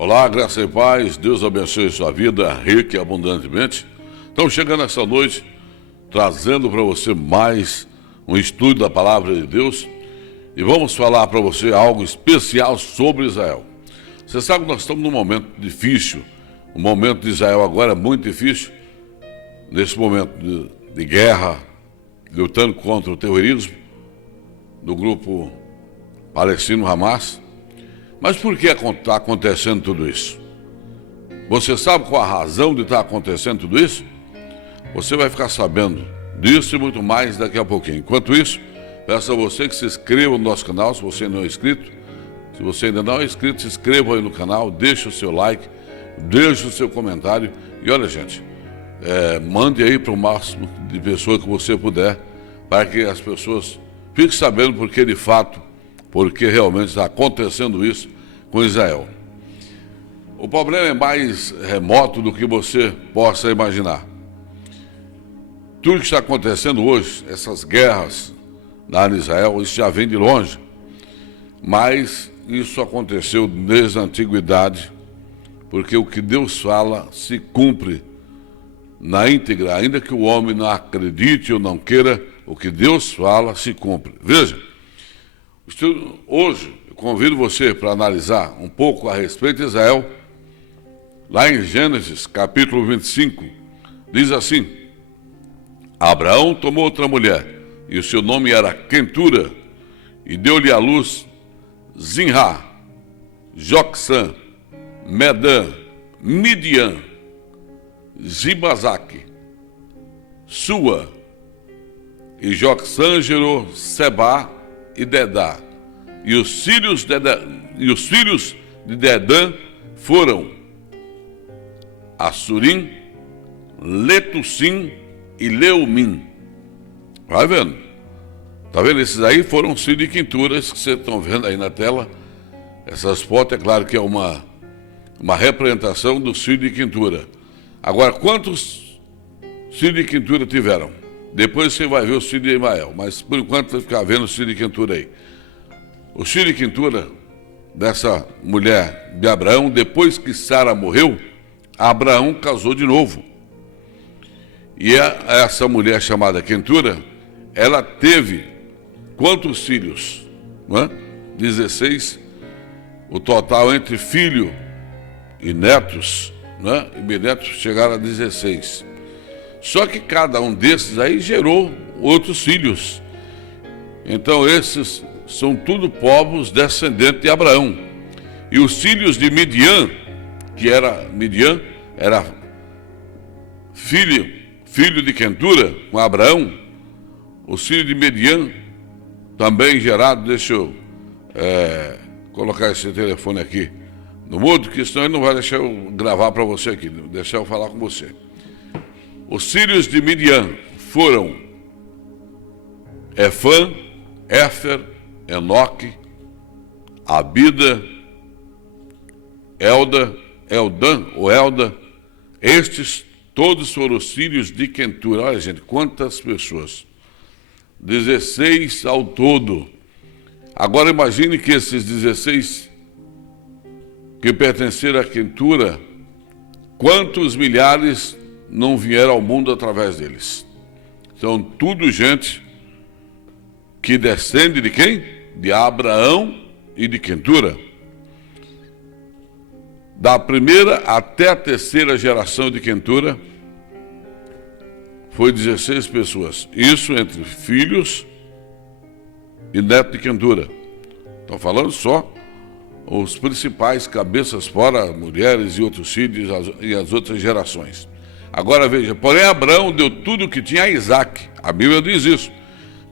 Olá, graça e paz, Deus abençoe sua vida rica e abundantemente. Estamos chegando essa noite, trazendo para você mais um estudo da Palavra de Deus e vamos falar para você algo especial sobre Israel. Você sabe que nós estamos num momento difícil, o momento de Israel agora é muito difícil, nesse momento de guerra, lutando contra o terrorismo do grupo palestino Hamas. Mas por que está acontecendo tudo isso? Você sabe qual a razão de estar acontecendo tudo isso? Você vai ficar sabendo disso e muito mais daqui a pouquinho. Enquanto isso, peço a você que se inscreva no nosso canal, se você não é inscrito. Se você ainda não é inscrito, se inscreva aí no canal, deixe o seu like, deixe o seu comentário. E olha, gente, mande aí para o máximo de pessoas que você puder, para que as pessoas fiquem sabendo porque de fato, porque realmente está acontecendo isso com Israel. O problema é mais remoto do que você possa imaginar. Tudo que está acontecendo hoje, essas guerras lá em Israel, isso já vem de longe. Mas isso aconteceu desde a antiguidade, porque o que Deus fala se cumpre na íntegra, ainda que o homem não acredite ou não queira, o que Deus fala se cumpre. Veja, hoje eu convido você para analisar um pouco a respeito de Israel. Lá em Gênesis, capítulo 25, diz assim: Abraão tomou outra mulher, e o seu nome era Quentura, e deu-lhe à luz Zinrá, Jocsã, Medã, Midian, Zibazaque, Sua, e Jocsã gerou Sebá e Dedá, e os filhos de Dedã foram Assurim, Letussim e Leumim. Vai vendo? Tá vendo? Esses aí foram os filhos de Quenturas que vocês estão vendo aí na tela. Essas fotos, é claro que é uma representação dos filhos de Quentura. Agora, quantos filhos de Quentura tiveram? Depois você vai ver os filhos de Ismael, mas por enquanto vai ficar vendo os filhos de Quentura aí. Os filhos de Quentura dessa mulher de Abraão, depois que Sara morreu, Abraão casou de novo. E essa mulher chamada Quentura, ela teve quantos filhos? Não é? 16, o total entre filho e netos, não é? E bisnetos chegaram a 16. Só que cada um desses aí gerou outros filhos. Então esses são tudo povos descendentes de Abraão. E os filhos de Midian, Midian era filho de Quentura com Abraão. Os filhos de Midian também gerados, deixa eu colocar esse telefone aqui no mudo, que senão ele não vai deixar eu gravar para você aqui, deixar eu falar com você. Os filhos de Midian foram Efã, Éfer, Enoque, Abida, Elda. Estes todos foram os filhos de Quentura. Olha, gente, quantas pessoas. 16 ao todo. Agora imagine que esses 16 que pertenceram a Quentura, quantos milhares não vieram ao mundo através deles. São tudo gente que descende de quem? De Abraão e de Quentura. Da primeira até a terceira geração de Quentura, foi 16 pessoas. Isso entre filhos e netos de Quentura. Estão falando só os principais cabeças fora, mulheres e outros filhos e as outras gerações. Agora veja, porém Abraão deu tudo o que tinha a Isaque. A Bíblia diz isso.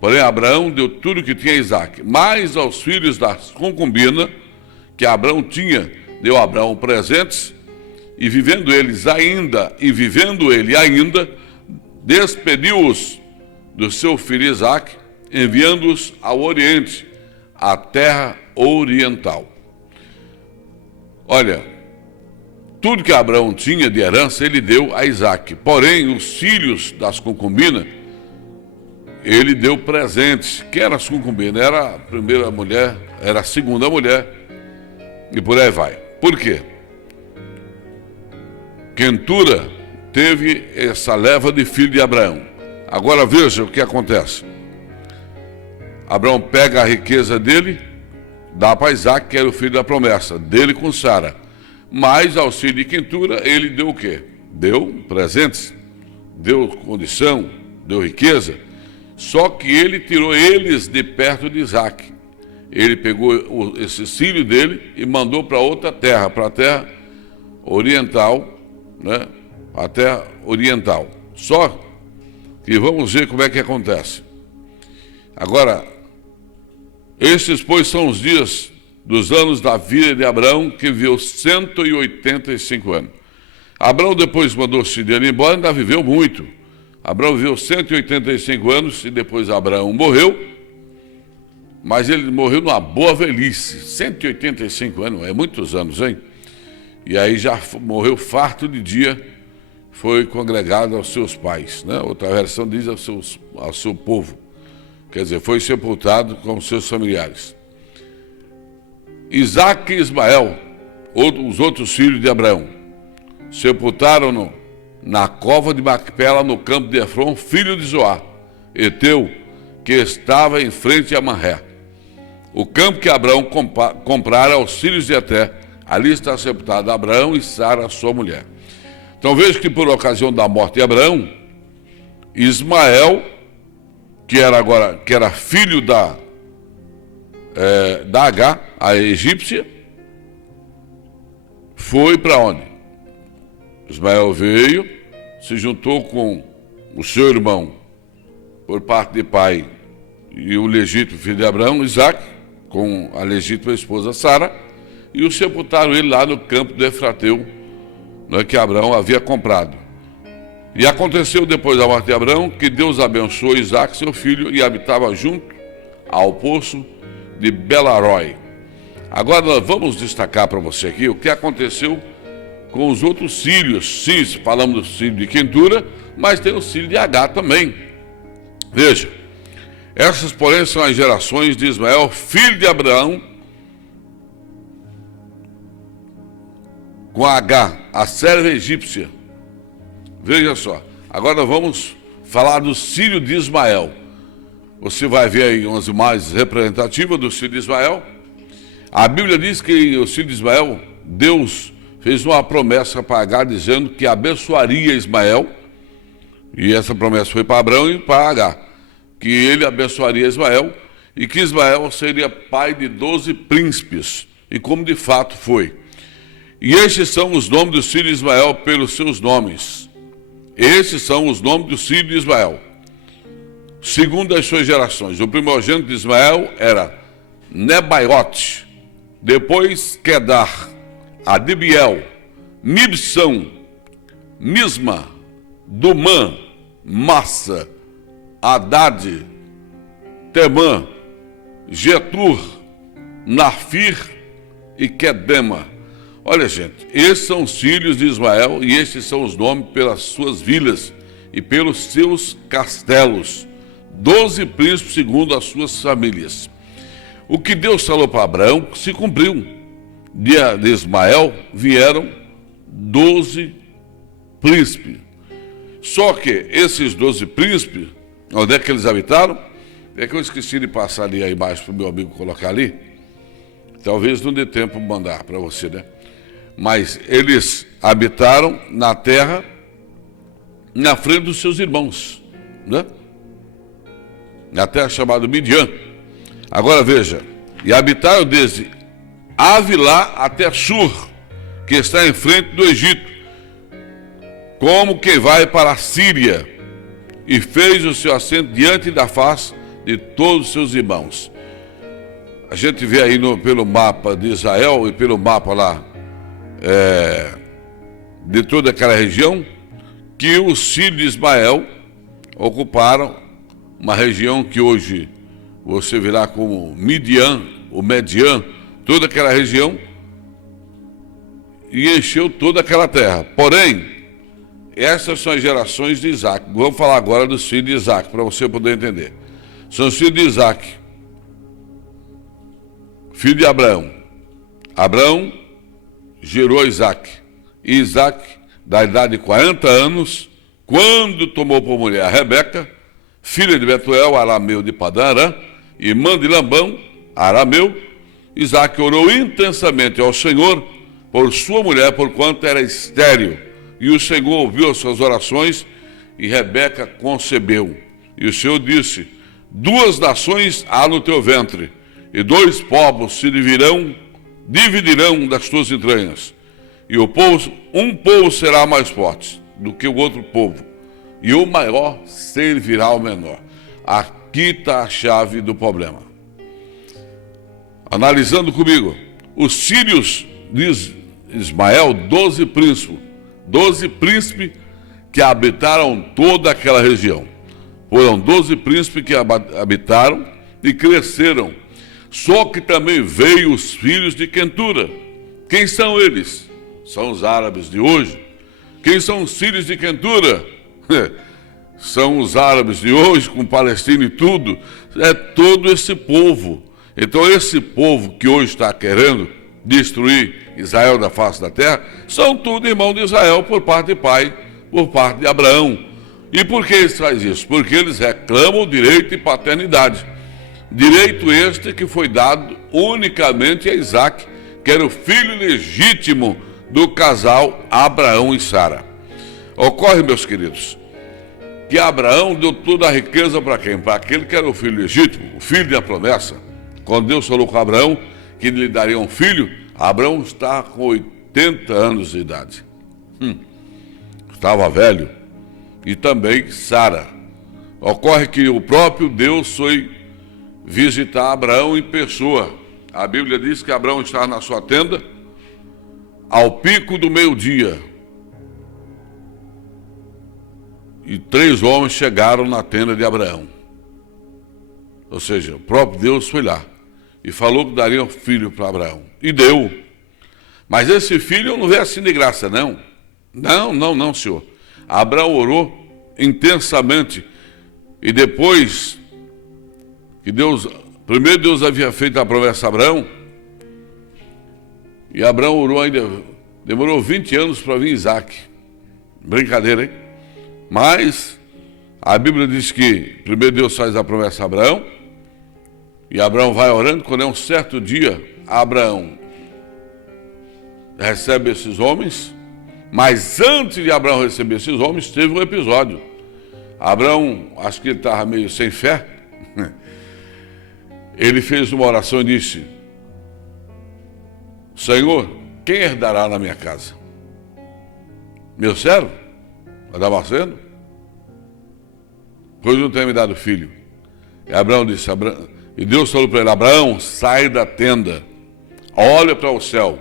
Porém Abraão deu tudo o que tinha a Isaque. Mas aos filhos da concubina, que Abraão tinha, deu a Abraão presentes, e vivendo ele ainda, despediu-os do seu filho Isaque, enviando-os ao Oriente, à terra oriental. Olha, tudo que Abraão tinha de herança, ele deu a Isaque. Porém, os filhos das concubinas, ele deu presentes. Quem era as concubinas? Era a primeira mulher, era a segunda mulher, e por aí vai. Por quê? Quentura teve essa leva de filho de Abraão. Agora veja o que acontece. Abraão pega a riqueza dele, dá para Isaac, que era o filho da promessa, dele com Sara. Mas ao filho de Quentura, ele deu o quê? Deu presentes, deu condição, deu riqueza. Só que ele tirou eles de perto de Isaac. Ele pegou esse filho dele e mandou para outra terra, para a terra oriental, né? A terra oriental. Só que vamos ver como é que acontece. Agora, estes, pois, são os dias dos anos da vida de Abraão, que viveu 185 anos. Abraão depois mandou se dele embora, ainda viveu muito. Abraão viveu 185 anos e depois Abraão morreu, mas ele morreu numa boa velhice, 185 anos, é muitos anos, hein? E aí já morreu farto de dia, foi congregado aos seus pais, né? Outra versão diz ao seu povo, quer dizer, foi sepultado com seus familiares. Isaac e Ismael, os outros filhos de Abraão, sepultaram-no na cova de Macpela, no campo de Efron, filho de Zoar, Eteu, que estava em frente a Manré. O campo que Abraão comprara aos filhos de Eté, ali está sepultado Abraão e Sara, sua mulher. Então veja que por ocasião da morte de Abraão, Ismael, que era filho da Agar, a egípcia, foi para onde? Ismael veio, se juntou com o seu irmão, por parte de pai, e o legítimo filho de Abraão, Isaac, com a legítima esposa Sara, e o sepultaram ele lá no campo do Efrateu, né, que Abraão havia comprado. E aconteceu depois da morte de Abraão, que Deus abençoou Isaac, seu filho, e habitava junto ao poço de Belaroi. Agora nós vamos destacar para você aqui o que aconteceu com os outros filhos. Sim, falamos dos filhos de Quentura, mas tem os filhos de Agar também. Veja, essas, porém, são as gerações de Ismael, filho de Abraão, com Agar, a serva egípcia. Veja só, agora vamos falar dos filhos de Ismael. Você vai ver aí umas imagens representativas dos filhos de Ismael. A Bíblia diz que os filhos de Ismael, Deus fez uma promessa para Agar, dizendo que abençoaria Ismael, e essa promessa foi para Abraão e para Agar, que ele abençoaria Ismael, e que Ismael seria pai de 12 príncipes, e como de fato foi. E estes são os nomes dos filhos de Ismael pelos seus nomes. Esses são os nomes dos filhos de Ismael, segundo as suas gerações. O primogênito de Ismael era Nebaiote, depois Quedar, Adibiel, Mibsão, Misma, Dumã, Massa, Haddad, Temã, Getur, Nafir e Quedema. Olha, gente, esses são os filhos de Ismael e estes são os nomes pelas suas vilas e pelos seus castelos. 12 príncipes segundo as suas famílias. O que Deus falou para Abraão se cumpriu. De Ismael vieram 12 príncipes. Só que esses 12 príncipes, onde é que eles habitaram? É que eu esqueci de passar ali a imagem para o meu amigo colocar ali. Talvez não dê tempo de mandar para você, né? Mas eles habitaram na terra na frente dos seus irmãos, né? Na terra chamada Midian. Agora veja, e habitaram desde Avilá até Sur, que está em frente do Egito, como quem vai para a Síria, e fez o seu assento diante da face de todos os seus irmãos. A gente vê aí pelo mapa de Israel e pelo mapa lá de toda aquela região, que os filhos de Ismael ocuparam uma região que hoje você verá como Midian, o Median, toda aquela região, e encheu toda aquela terra. Porém, essas são as gerações de Isaac. Vamos falar agora dos filhos de Isaac, para você poder entender. São os filhos de Isaac, filho de Abraão. Abraão gerou Isaac, e Isaac da idade de 40 anos, quando tomou por mulher a Rebeca, filha de Betuel, arameu de Padã Arã, irmã de Labão, arameu. Isaque orou intensamente ao Senhor por sua mulher, porquanto era estéril. E o Senhor ouviu as suas orações, e Rebeca concebeu. E o Senhor disse: 2 nações há no teu ventre, e 2 povos se dividirão das tuas entranhas. E um povo será mais forte do que o outro povo, e o maior servirá ao menor. Aqui está a chave do problema. Analisando comigo, os sírios de Ismael, 12 príncipes que habitaram toda aquela região. Foram 12 príncipes que habitaram e cresceram. Só que também veio os filhos de Quentura. Quem são eles? São os árabes de hoje. Quem são os filhos de Quentura? São os árabes de hoje, com Palestina e tudo. É todo esse povo. Então esse povo que hoje está querendo destruir Israel da face da terra, são tudo irmão de Israel por parte de pai, por parte de Abraão. E por que eles fazem isso? Porque eles reclamam o direito de paternidade. Direito este que foi dado unicamente a Isaque, que era o filho legítimo do casal Abraão e Sara. Ocorre, meus queridos, que Abraão deu toda a riqueza para quem? Para aquele que era o filho legítimo, o filho da promessa. Quando Deus falou com Abraão que lhe daria um filho, Abraão está com 80 anos de idade. Estava velho. E também Sara. Ocorre que o próprio Deus foi visitar Abraão em pessoa. A Bíblia diz que Abraão estava na sua tenda ao pico do meio-dia. E 3 homens chegaram na tenda de Abraão. Ou seja, o próprio Deus foi lá e falou que daria um filho para Abraão. E deu. Mas esse filho não veio assim de graça, não. Não, senhor. Abraão orou intensamente. E depois que primeiro Deus havia feito a promessa a Abraão, e Abraão orou ainda, demorou 20 anos para vir Isaque. Brincadeira, hein? Mas a Bíblia diz que primeiro Deus faz a promessa a Abraão, e Abraão vai orando. Quando é um certo dia, Abraão recebe esses homens, mas antes de Abraão receber esses homens, teve um episódio. Abraão, acho que ele estava meio sem fé, ele fez uma oração e disse: Senhor, quem herdará na minha casa? Meu servo? Damasceno? Pois não tem me dado filho. E Abraão disse, e Deus falou para ele: Abraão, sai da tenda, olha para o céu,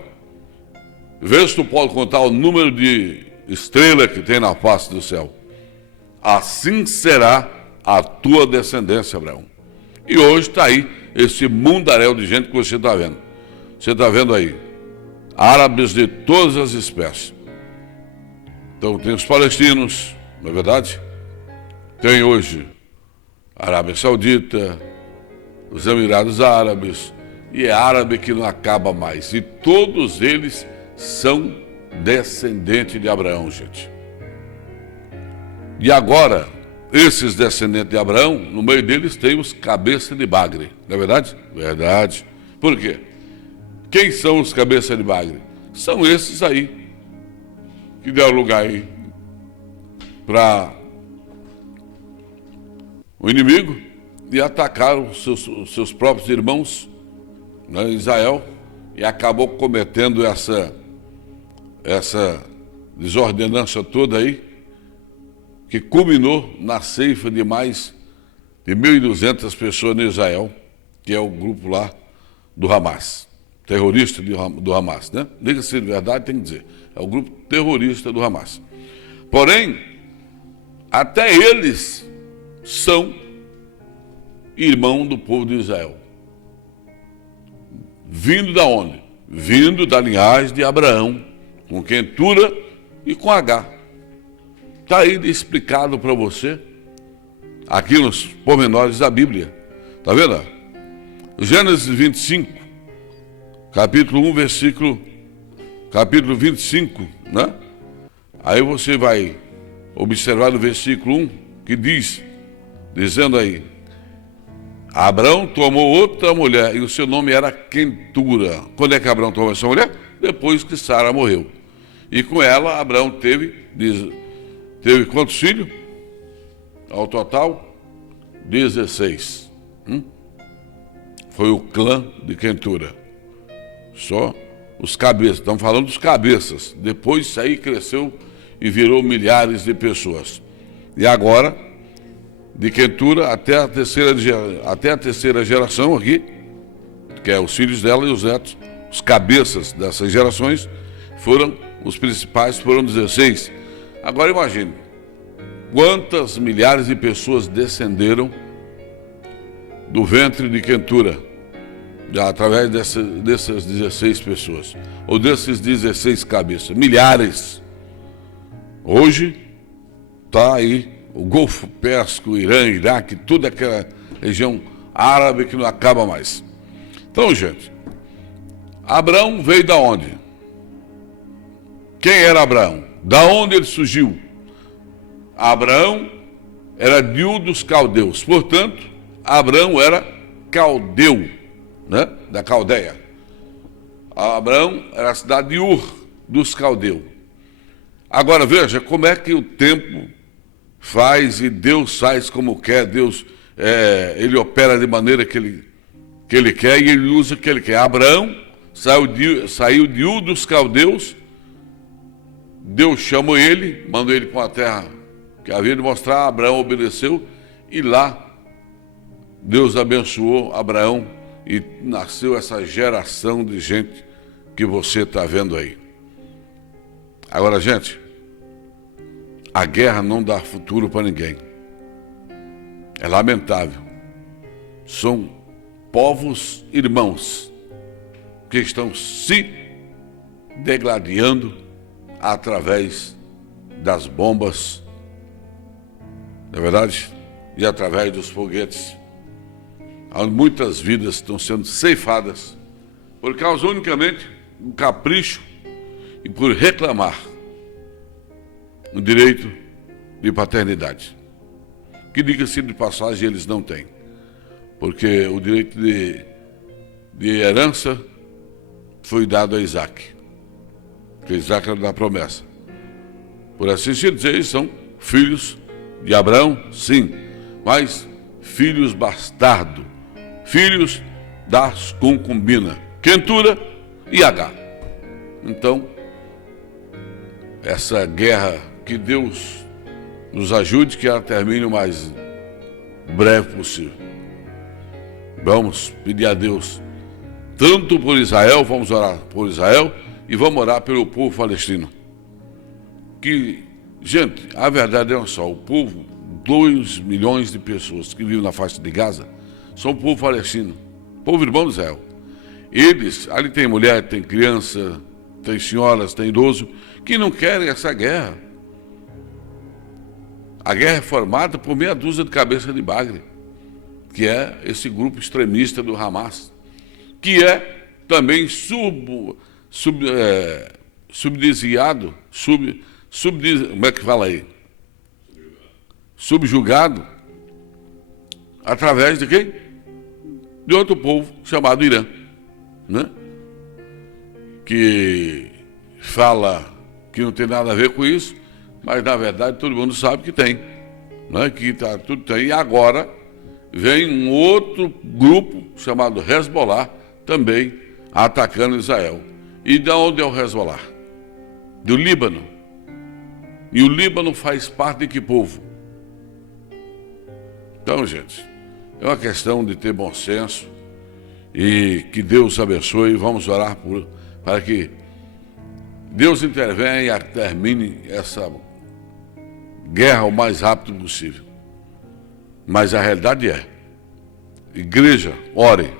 vê se tu pode contar o número de estrelas que tem na face do céu. Assim será a tua descendência, Abraão. E hoje está aí esse mundaréu de gente que você está vendo. Você está vendo aí árabes de todas as espécies. Então tem os palestinos, não é verdade? Tem hoje a Arábia Saudita, os Emirados Árabes, e é árabe que não acaba mais. E todos eles são descendentes de Abraão, gente. E agora, esses descendentes de Abraão, no meio deles tem os cabeça de bagre, não é verdade? Verdade. Por quê? Quem são os cabeça de bagre? São esses aí, que deram lugar aí para o inimigo e atacaram os seus próprios irmãos, né, Israel, e acabou cometendo essa desordenança toda aí, que culminou na ceifa de mais de 1.200 pessoas em Israel, que é o grupo lá do Hamas, terrorista do Hamas, né? Diga-se de verdade, tem que dizer, é o grupo terrorista do Hamas. Porém, até eles são irmão do povo de Israel. Vindo da onde? Vindo da linhagem de Abraão, com Quentura e com H. Está aí explicado para você, aqui nos pormenores da Bíblia. Está vendo? Gênesis 25, capítulo 1, capítulo 25, né? Aí você vai observar no versículo 1 que diz, dizendo aí, Abrão tomou outra mulher e o seu nome era Quentura. Quando é que Abrão tomou essa mulher? Depois que Sara morreu. E com ela, Abrão teve quantos filhos? Ao total, 16. Foi o clã de Quentura. Só os cabeças, estamos falando dos cabeças. Depois isso aí cresceu e virou milhares de pessoas. E agora, de Quentura até a terceira geração aqui, que é os filhos dela e os netos, os cabeças dessas gerações, os principais foram 16. Agora imagine, quantas milhares de pessoas descenderam do ventre de Quentura, através dessas 16 pessoas, ou desses 16 cabeças, milhares. Hoje está aí o Golfo Pérsico, o Irã, Iraque, toda aquela região árabe que não acaba mais. Então, gente, Abraão veio da onde? Quem era Abraão? Da onde ele surgiu? Abraão era de Ur dos Caldeus, portanto, Abraão era caldeu, né? Da Caldeia. Abraão era a cidade de Ur dos Caldeus. Agora veja como é que o tempo faz e Deus faz como quer. Deus, ele opera de maneira que ele quer e ele usa o que ele quer. Abraão saiu de Ur dos Caldeus. Deus chamou ele, mandou ele para uma terra que havia de mostrar. Abraão obedeceu e lá Deus abençoou Abraão e nasceu essa geração de gente que você está vendo aí. Agora, gente, a guerra não dá futuro para ninguém. É lamentável. São povos irmãos que estão se degladiando através das bombas, não é verdade? E através dos foguetes. Muitas vidas estão sendo ceifadas por causa unicamente do capricho e por reclamar o direito de paternidade, que, diga-se de passagem, eles não têm, porque o direito de herança foi dado a Isaac, porque Isaac era da promessa. Por assim dizer, eles são filhos de Abraão, sim, mas filhos bastardo, filhos das concubina, Quentura e Agar. Então, essa guerra, que Deus nos ajude, que ela termine o mais breve possível. Vamos pedir a Deus, tanto por Israel, vamos orar por Israel e vamos orar pelo povo palestino. Que, gente, a verdade é só, o povo, 2 milhões de pessoas que vivem na faixa de Gaza, são o povo palestino, povo irmão de Israel. Eles, ali tem mulher, tem criança, tem senhoras, tem idoso, que não querem essa guerra. A guerra é formada por meia dúzia de cabeça de bagre, que é esse grupo extremista do Hamas, que é também subdesiado, como é que fala aí? Subjugado, através de quem? De outro povo chamado Irã, né? Que fala que não tem nada a ver com isso, mas na verdade todo mundo sabe que tem, né? Que tudo tem. E agora vem um outro grupo chamado Hezbollah também atacando Israel. E de onde é o Hezbollah? Do Líbano. E o Líbano faz parte de que povo? Então, gente, é uma questão de ter bom senso e que Deus abençoe. Vamos orar para que Deus intervenha e termine essa guerra o mais rápido possível. Mas a realidade é, igreja, ore,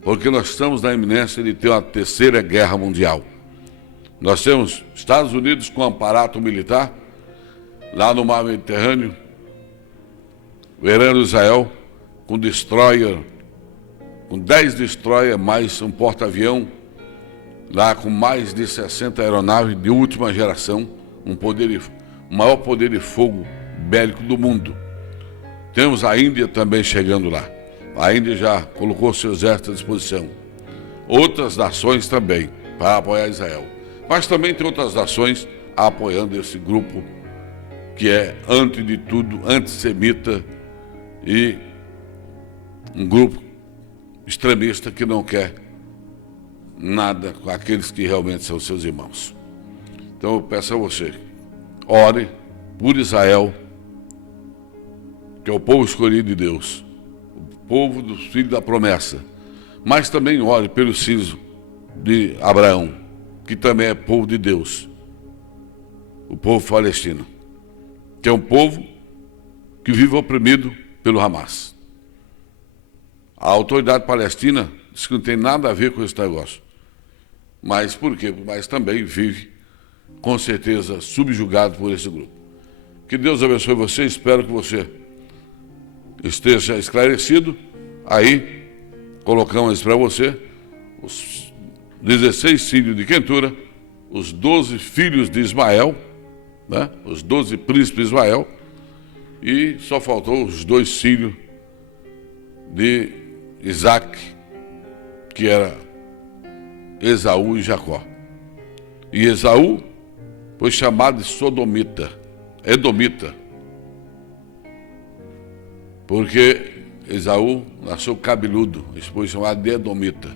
porque nós estamos na iminência de ter uma terceira guerra mundial. Nós temos Estados Unidos com aparato militar lá no mar Mediterrâneo, beirando Israel, com destroyer, com 10 destroyer, mais um porta-avião, lá com mais de 60 aeronaves de última geração, o maior poder de fogo bélico do mundo. Temos a Índia também chegando lá. A Índia já colocou seu exército à disposição. Outras nações também, para apoiar Israel. Mas também tem outras nações apoiando esse grupo que é, antes de tudo, antissemita e um grupo extremista que não quer nada com aqueles que realmente são seus irmãos. Então eu peço a você, ore por Israel, que é o povo escolhido de Deus, o povo dos filhos da promessa, mas também ore pelos filhos de Abraão, que também é povo de Deus, o povo palestino, que é um povo que vive oprimido pelo Hamas. A autoridade palestina diz que não tem nada a ver com esse negócio. Mas por quê? Mas também vive, com certeza, subjugado por esse grupo. Que Deus abençoe você, espero que você esteja esclarecido. Aí, colocamos para você os 16 filhos de Quentura, os 12 filhos de Ismael, né? Os 12 príncipes de Ismael, e só faltou os 2 filhos de Isaac, que era Esaú e Jacó. E Esaú foi chamado de sodomita, edomita, porque Esaú nasceu cabeludo, isso foi chamado de edomita.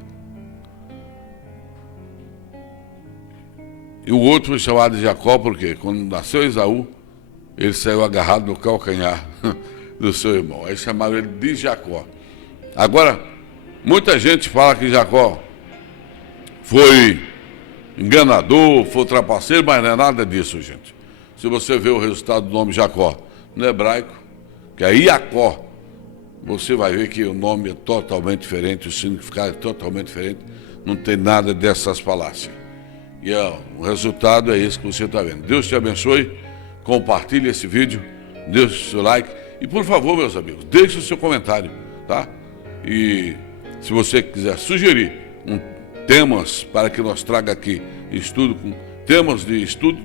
E o outro foi chamado de Jacó, porque quando nasceu Esaú, ele saiu agarrado no calcanhar do seu irmão. Aí chamaram ele de Jacó. Agora, muita gente fala que Jacó foi enganador, foi trapaceiro, mas não é nada disso, gente. Se você vê o resultado do nome Jacó no hebraico, que é Iacó, você vai ver que o nome é totalmente diferente, o significado é totalmente diferente, não tem nada dessas falácias. E o resultado é esse que você está vendo. Deus te abençoe, compartilhe esse vídeo, deixe o seu like e, por favor, meus amigos, deixe o seu comentário, tá? E se você quiser sugerir temas para que nós traga aqui estudo, com temas de estudo,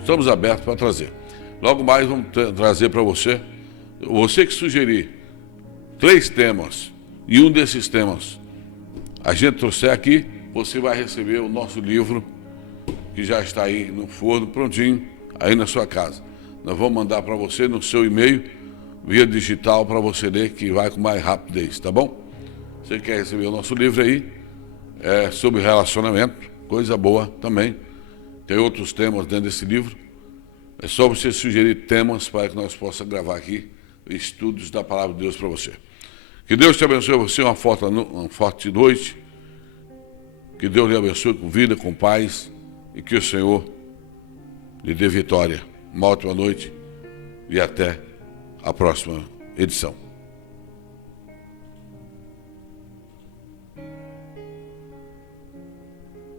estamos abertos para trazer. Logo mais vamos trazer para você que sugerir 3 temas e um desses temas a gente trouxer aqui, você vai receber o nosso livro que já está aí no forno, prontinho, aí na sua casa. Nós vamos mandar para você no seu e-mail, via digital, para você ler, que vai com mais rapidez, tá bom? Você quer receber o nosso livro aí, é sobre relacionamento, coisa boa também. Tem outros temas dentro desse livro. É só você sugerir temas para que nós possamos gravar aqui estudos da Palavra de Deus para você. Que Deus te abençoe você, uma forte noite. Que Deus lhe abençoe com vida, com paz, e que o Senhor lhe dê vitória. Uma ótima noite e até a próxima edição.